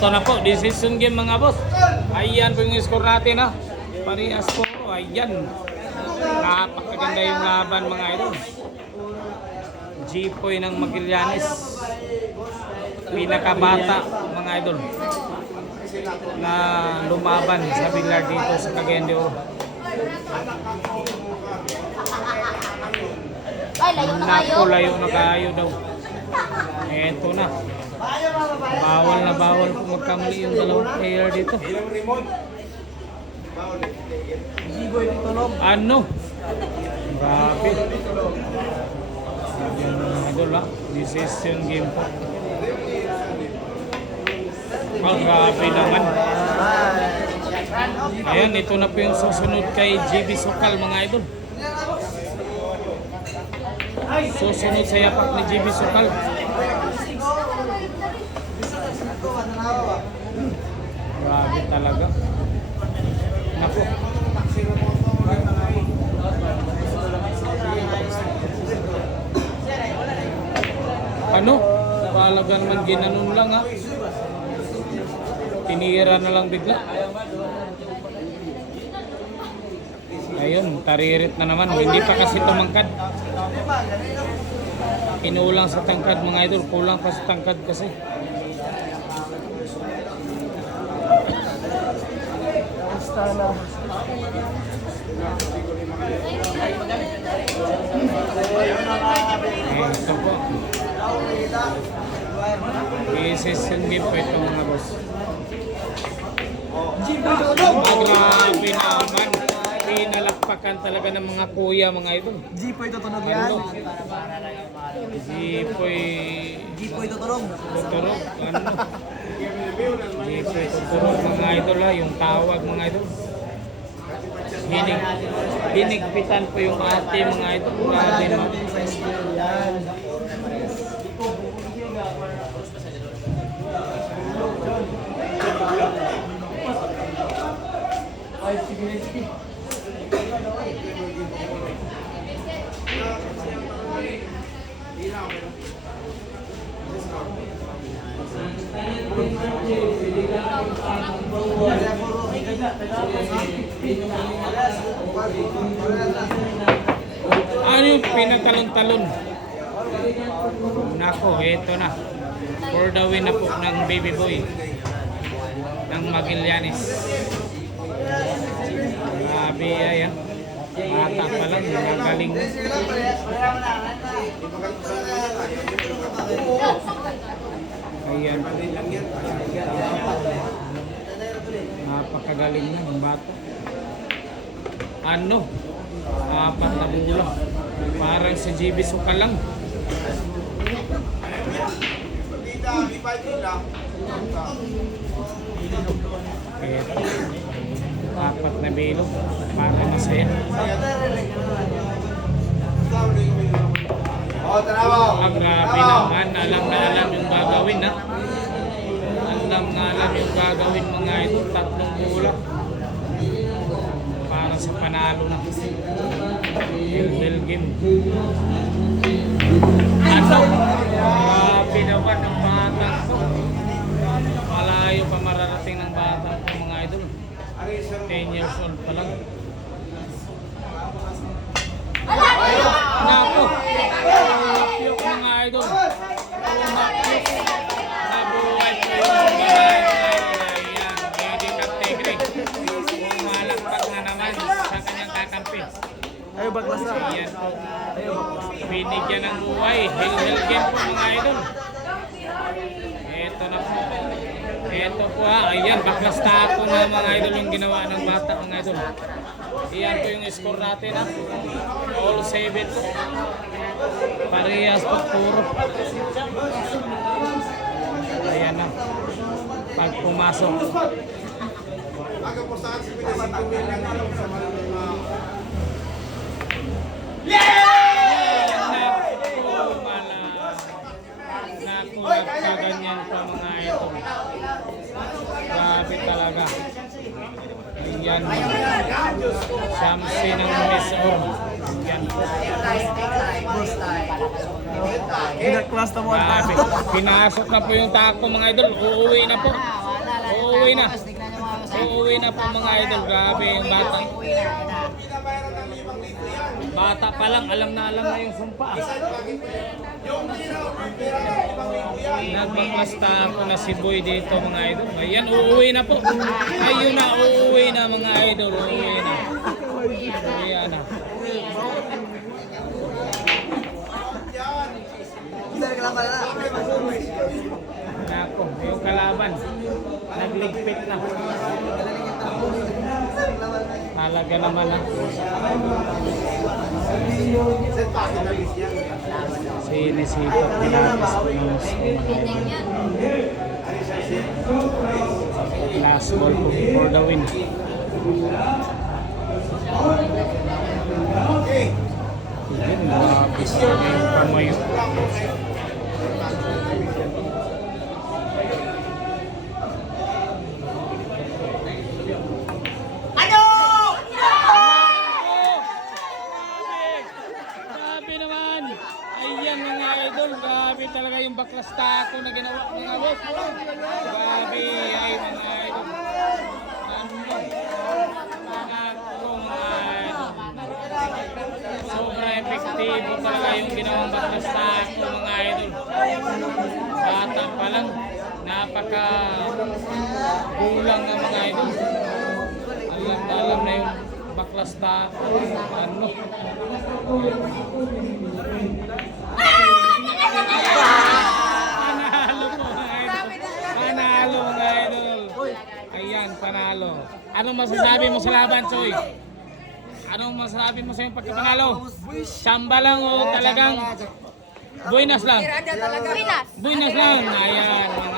Ito na po, decision game mga boss. Ayan po yung score natin ha. Parehas po. Ayan. Napakaganda yung laban mga idol. G-Poy ng Magallanes. Pinakabata mga idol na lumaban sa Villar dito sa Cagayan de Oro. Ay, layo na kayo. Naku, layo na kayo daw. Eto na. Bawal po magkamali yung dalawang player dito. Ano? Grabe. Yan mga idol ha. Decision game po. Grabe naman. Ayan, ito na po yung susunod kay JB Sokal mga idol. Susunod sa yapak ni JB Sokal. Grabe talaga. Naku. Ano? Palaga naman ginanon lang ha. Tinira na lang bigla. Ayun, taririt na naman. Hindi pa kasi tumangkad. Kinulang sa tangkad mga idol. Kulang pa sa tangkad kasi. Ito po. Decision game po ito mga boss. Grabe naman. Pinalakpakan talaga ng mga kuya mga idol. G-Poy tutunog yan. G-Poy tutunog. tuturog. Ano? G-Poy tuturog mga idol ha. Yung tawag mga idol. Hinigpitan po yung ate mga idol. Grabe naman. Ano yung pinatalon-talon? Nako, eto na. For the win na po ng Baby Boy ng Magallanes. Grabe yan. Bata pa lang, magaling. Ayan. Napakagaling na ng bata. Ano? Apat na bola. Parang sa JB Sokal lang. Eto. Apat na bilo. Para masaya. Grabe naman. Alam na alam yung gagawin ha. Alam na alam yung gagawin mga ito. Tatlong bola. Para sa panalo na. Hill game. Ano? Grabe naman ang bata ko. Malayo pa mararating ng bata ko mga idol. 10 years old pa lang. Naku! Piyok mga idol. Piyok. Nabuhay po yung mga idol. Ayan. Hindi kategori. Malakpak na naman sa kanyang kakampi. Ayo baklas na. Ayan po. Binigyan ng buhay. Hill game po mga idol. Ito na po. Ito po ha. Ayan. Baklas tapo na mga idol yung ginawa ng bata mga idol. Ayan po yung score natin ha. All 7 po. Parehas po puro. Ayan na. Pag pumasok. Naku, nagkaganyan pa mga ito. Grabe talaga. Ayan. Shamsi ng Mesor. Ayan. Pinaklas na mo ang Grabe. tako. Pinasok na po yung tako mga idol. Uuwi na po. Uuwi na. Tignan nyo mga boss. Uuwi na po mga idol. Grabe yung bata. Uwi na. Ito na. Bata pa lang, alam na yung sumpa. Nagbakasta ako na si Boy dito mga idol. Ayan, uuwi na po. Ayun na, uuwi na mga idol. Uuwi na. Uuwi na. Nako, yung kalaban. Nagligpit na. Talaga naman lang. Sinisipot nila. Last ball for the win. Labis na yung pamayo. Grabe naman. Ayan mga idol. Grabe talaga yung baklas taco na ginawa mga boss. Grabe ay mga idol. Sobra epektibo talaga yung ginawang baklas taco mga idol. Bata pa lang. Napaka gulang na mga idol. Alam na yung baklas taco. Ano? Panalo po mga idol. Panalo mga idol. Ayan, panalo. Anong masasabi mo sa laban, Choy? Anong masasabi mo sa iyong pagkapanalo? Samba lang o talagang buenas lang? Buenas. Buenas lang. Ayan, mga